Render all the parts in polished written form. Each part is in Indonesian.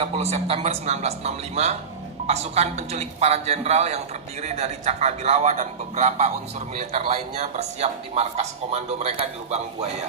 30 September 1965, pasukan penculik para jenderal yang terdiri dari Cakrawirawa dan beberapa unsur militer lainnya bersiap di markas komando mereka di Lubang Buaya.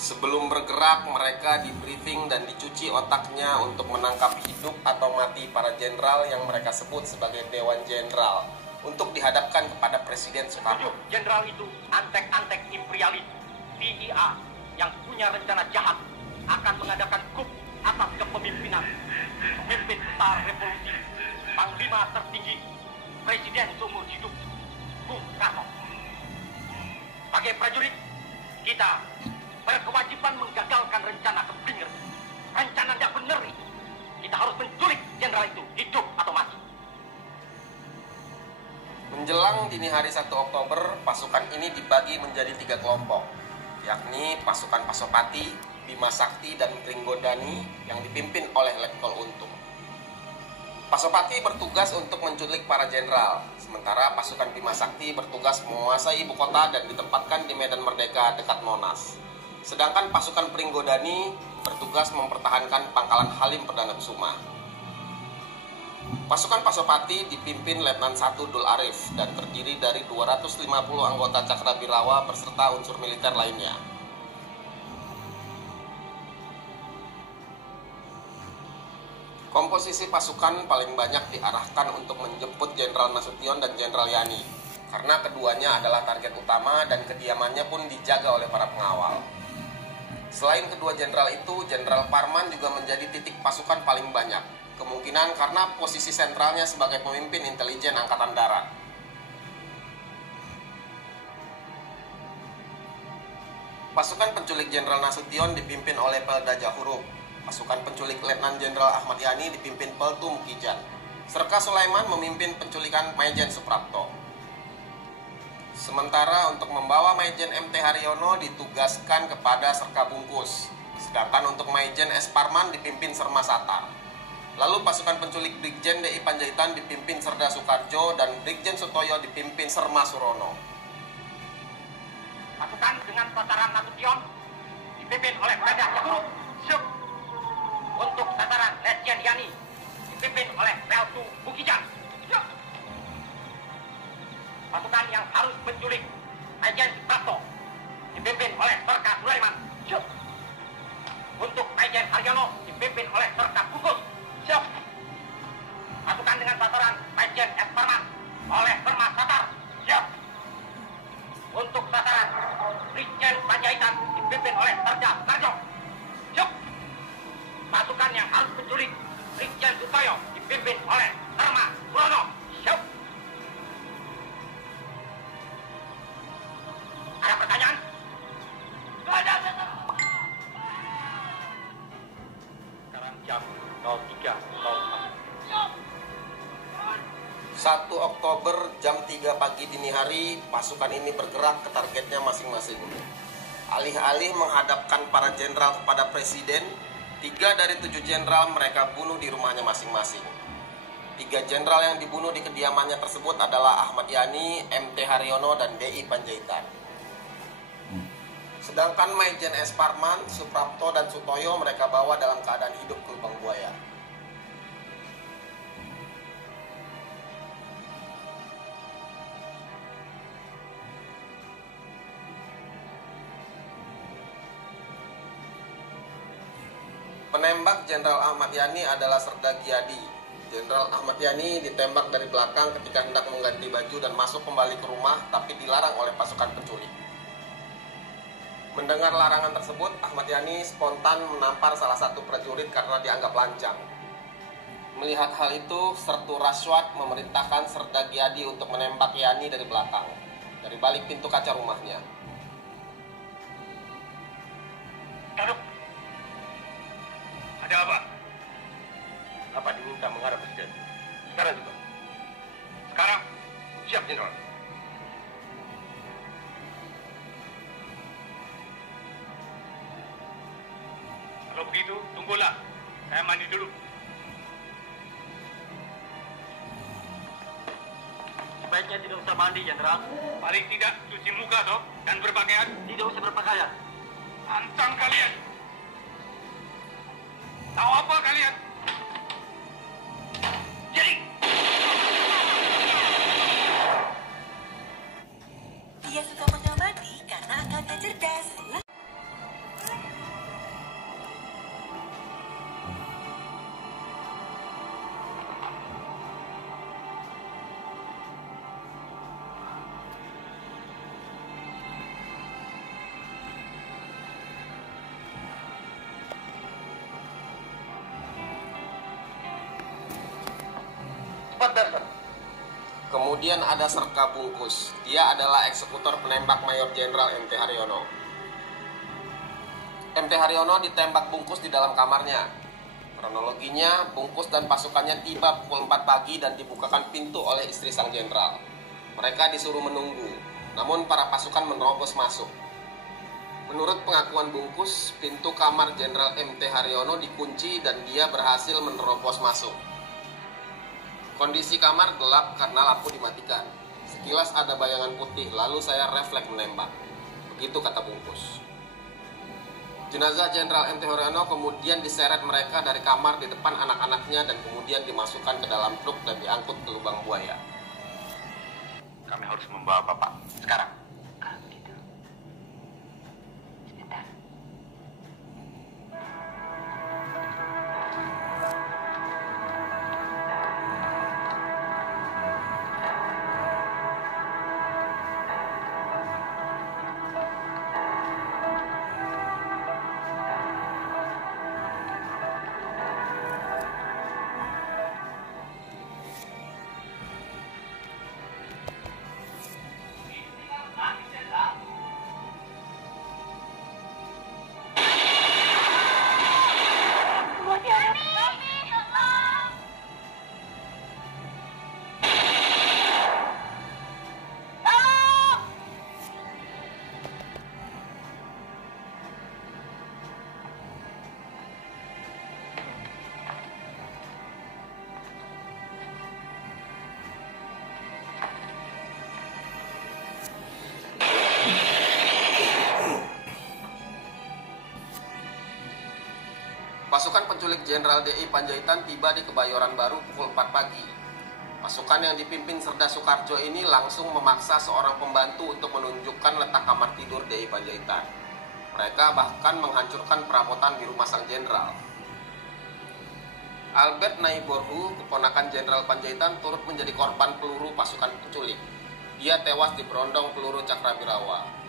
Sebelum bergerak, mereka di-briefing dan dicuci otaknya untuk menangkap hidup atau mati para jenderal yang mereka sebut sebagai Dewan Jenderal untuk dihadapkan kepada Presiden Soekarno. Jenderal itu antek-antek imperialis PIA yang punya rencana jahat akan mengadakan coup atas kepemimpinan pemimpin besar revolusi, Panglima tertinggi, Presiden seumur hidup, Bung Karno. Sebagai prajurit, kita berkewajiban menggagalkan rencana Keblinger. Rencana tidak benar itu. Kita harus menculik jenderal itu, hidup atau mati. Menjelang dini hari 1 Oktober, pasukan ini dibagi menjadi 3 kelompok, yakni pasukan Pasopati, Bima Sakti, dan Pringgodani yang dipimpin oleh Letkol Untung. Pasopati bertugas untuk menculik para jenderal, sementara pasukan Bima Sakti bertugas menguasai ibu kota dan ditempatkan di Medan Merdeka dekat Monas. Sedangkan pasukan Pringgodani bertugas mempertahankan Pangkalan Halim Perdana Kusuma. Pasukan Pasopati dipimpin Letnan 1 Dul Arif dan terdiri dari 250 anggota Cakrawirawa beserta unsur militer lainnya. Komposisi pasukan paling banyak diarahkan untuk menjemput Jenderal Nasution dan Jenderal Yani, karena keduanya adalah target utama dan kediamannya pun dijaga oleh para pengawal. Selain kedua jenderal itu, Jenderal Parman juga menjadi titik pasukan paling banyak, kemungkinan karena posisi sentralnya sebagai pemimpin intelijen Angkatan Darat. Pasukan penculik Jenderal Nasution dipimpin oleh Pelda Jahuruk. Pasukan penculik Letnan Jenderal Ahmad Yani dipimpin Peltu Mukijan. Serka Sulaiman memimpin penculikan Maijen Suprapto. Sementara untuk membawa Maijen MT Haryono ditugaskan kepada Serka Bungkus. Sedangkan untuk Maijen S. Parman dipimpin Serma Satar. Lalu pasukan penculik Brigjen DI Panjaitan dipimpin Serda Soekarjo dan Brigjen Sutoyo dipimpin Serma Surono. Pasukan dengan sasaran Nasution dipimpin oleh Pelda Jahuruk. Untuk sasaran Letjen Yani dipimpin oleh Peltu Mukijan. Pasukan yang harus menculik Maijen Suprapto dipimpin oleh Serka Sulaiman. Untuk Maijen Haryono dipimpin oleh Serka Bungkus. Pasukan dengan sasaran Maijen S. Parman oleh Serma Satar. Untuk sasaran Brigjen Panjaitan dipimpin oleh Serda Soekarjo. Pasukan yang harus menculik Brigjen Sutoyo dipimpin oleh Serma Surono. Ada pertanyaan? Ada. Sekarang jam 03.04. 1 Oktober jam 3 pagi dini hari, pasukan ini bergerak ke targetnya masing-masing. Alih-alih menghadapkan para jenderal kepada presiden, 3 dari 7 jenderal mereka bunuh di rumahnya masing-masing. 3 jenderal yang dibunuh di kediamannya tersebut adalah Ahmad Yani, MT Haryono, dan DI Panjaitan. Sedangkan Maijen S. Parman, Suprapto, dan Sutoyo mereka bawa dalam keadaan hidup ke Lubang Buaya. Penembak Jenderal Ahmad Yani adalah Serda Giadi. Jenderal Ahmad Yani ditembak dari belakang ketika hendak mengganti baju dan masuk kembali ke rumah, tapi dilarang oleh pasukan penculik. Mendengar larangan tersebut, Ahmad Yani spontan menampar salah satu prajurit karena dianggap lancang. Melihat hal itu, Sertu Rashwat memerintahkan Serda Giadi untuk menembak Yani dari belakang, dari balik pintu kaca rumahnya. Duduk. Ada apa? Apa diminta menghadap presiden? Jenderal. Kalau begitu, tunggulah. Saya mandi dulu. Sebaiknya tidak usah mandi, Jenderal. Paling tidak cuci muka, toh, dan berpakaian. Tidak usah berpakaian. Ancang kalian. Tahu apa kalian? Jadi. Dia suka mengamati karena akalnya cerdas. Kemudian ada Serka Bungkus. Dia adalah eksekutor penembak Mayor Jenderal MT Haryono. MT Haryono ditembak Bungkus di dalam kamarnya. Kronologinya, Bungkus dan pasukannya tiba pukul 4 pagi dan dibukakan pintu oleh istri sang jenderal. Mereka disuruh menunggu, namun para pasukan menerobos masuk. Menurut pengakuan Bungkus, pintu kamar Jenderal MT Haryono dikunci dan dia berhasil menerobos masuk. Kondisi kamar gelap karena lampu dimatikan. Sekilas ada bayangan putih, lalu saya refleks menembak. Begitu kata Bungkus. Jenazah Jenderal MT Haryono kemudian diseret mereka dari kamar di depan anak-anaknya dan kemudian dimasukkan ke dalam truk dan diangkut ke lubang buaya. Kami harus membawa Bapak sekarang. Tidak. Sebentar. Pasukan penculik Jenderal DI Panjaitan tiba di Kebayoran Baru pukul 4 pagi. Pasukan yang dipimpin Serda Soekarjo ini langsung memaksa seorang pembantu untuk menunjukkan letak kamar tidur DI Panjaitan. Mereka bahkan menghancurkan perabotan di rumah sang jenderal. Albert Naiborhu, keponakan Jenderal Panjaitan, turut menjadi korban peluru pasukan penculik. Dia tewas di berondong peluru Cakrabirawa.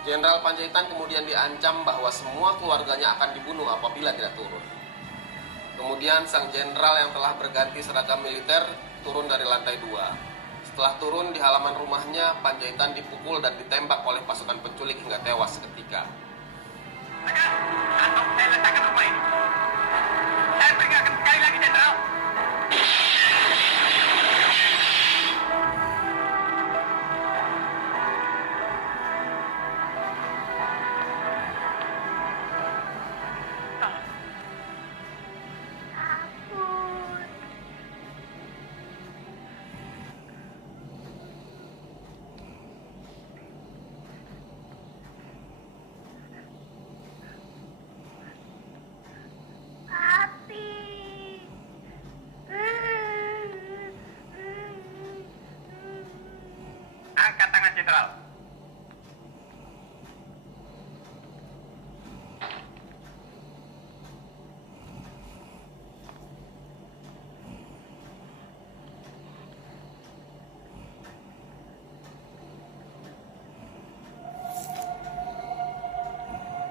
Jenderal Panjaitan kemudian diancam bahwa semua keluarganya akan dibunuh apabila tidak turun. Kemudian sang jenderal yang telah berganti seragam militer turun dari lantai 2. Setelah turun di halaman rumahnya, Panjaitan dipukul dan ditembak oleh pasukan penculik hingga tewas seketika. Tegas, atau saya letakkan rumah ini. Saya peringatkan sekali lagi, Jenderal. Angkat tangan, Jenderal.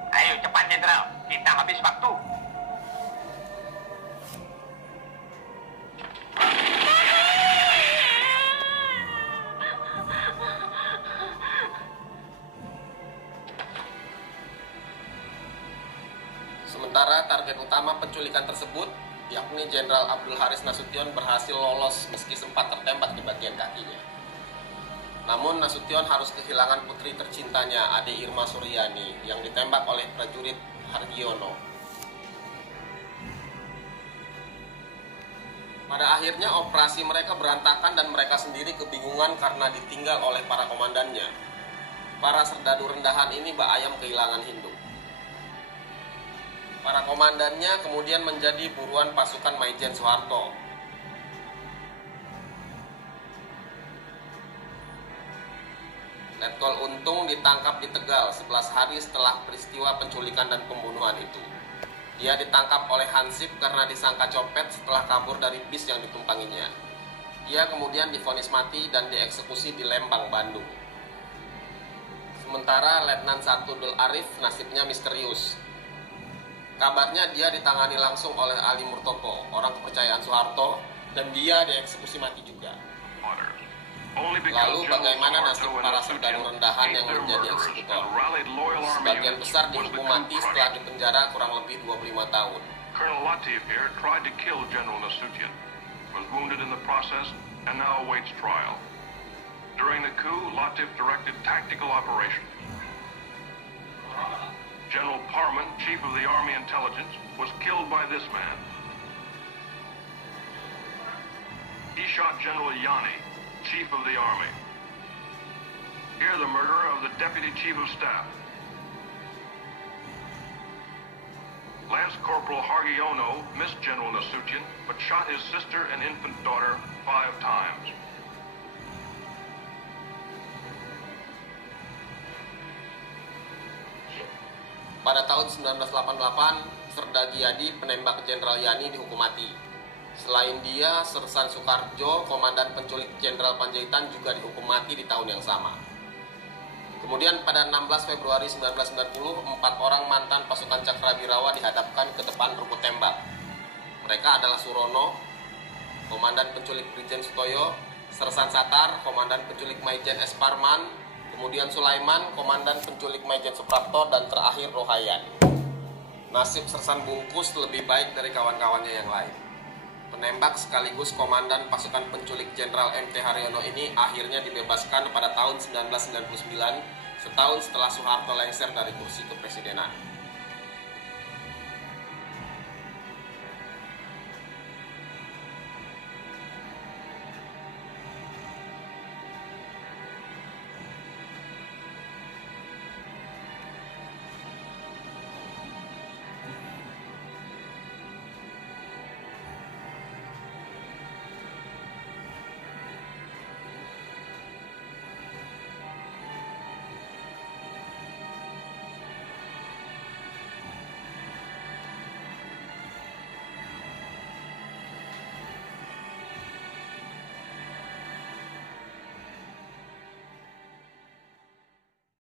Ayo cepat, Jenderal. Kita habis waktu. Sementara target utama penculikan tersebut yakni Jenderal Abdul Haris Nasution berhasil lolos meski sempat tertembak di bagian kakinya. Namun Nasution harus kehilangan putri tercintanya, Ade Irma Suryani, yang ditembak oleh prajurit Hargiono. Pada akhirnya operasi mereka berantakan dan mereka sendiri kebingungan karena ditinggal oleh para komandannya. Para serdadu rendahan ini bak ayam kehilangan Hindu. Para komandannya kemudian menjadi buruan pasukan Maijen Soeharto. Letkol Untung ditangkap di Tegal 11 hari setelah peristiwa penculikan dan pembunuhan itu. Dia ditangkap oleh Hansip karena disangka copet setelah kabur dari bis yang ditumpanginya. Dia kemudian divonis mati dan dieksekusi di Lembang, Bandung. Sementara Letnan 1 Dul Arif nasibnya misterius. Kabarnya dia ditangani langsung oleh Ali Murtoko, orang kepercayaan Soeharto, dan dia dieksekusi mati juga. Lalu bagaimana nasib para serdadu rendahan yang menjadi eksekutor? Sebagian besar dihukum mati setelah dipenjara kurang lebih 25 tahun. Colonel Latif here tried to kill General Nasution, was wounded in the process, and now awaits trial. During the coup, Latif directed tactical operations. General Parman, Chief of the Army Intelligence, was killed by this man. He shot General Yani, Chief of the Army. Here the murderer of the Deputy Chief of Staff. Lance Corporal Hargiono missed General Nasution, but shot his sister and infant daughter 5 times. Pada tahun 1988, Serdagi Yadi, penembak Jenderal Yani, dihukum mati. Selain dia, Sersan Soekarjo, komandan penculik Jenderal Panjaitan, juga dihukum mati di tahun yang sama. Kemudian pada 16 Februari 1990, 4 orang mantan pasukan Cakrawirawa dihadapkan ke depan rumput tembak. Mereka adalah Surono, komandan penculik Brigjen Sutoyo, Sersan Satar, komandan penculik Maijen S. Parman, kemudian Sulaiman, komandan penculik Maijen Suprapto, dan terakhir Rohayan. Nasib Sersan Bungkus lebih baik dari kawan-kawannya yang lain. Penembak sekaligus komandan pasukan penculik Jenderal M.T. Haryono ini akhirnya dibebaskan pada tahun 1999, setahun setelah Soeharto lengser dari kursi kepresidenan.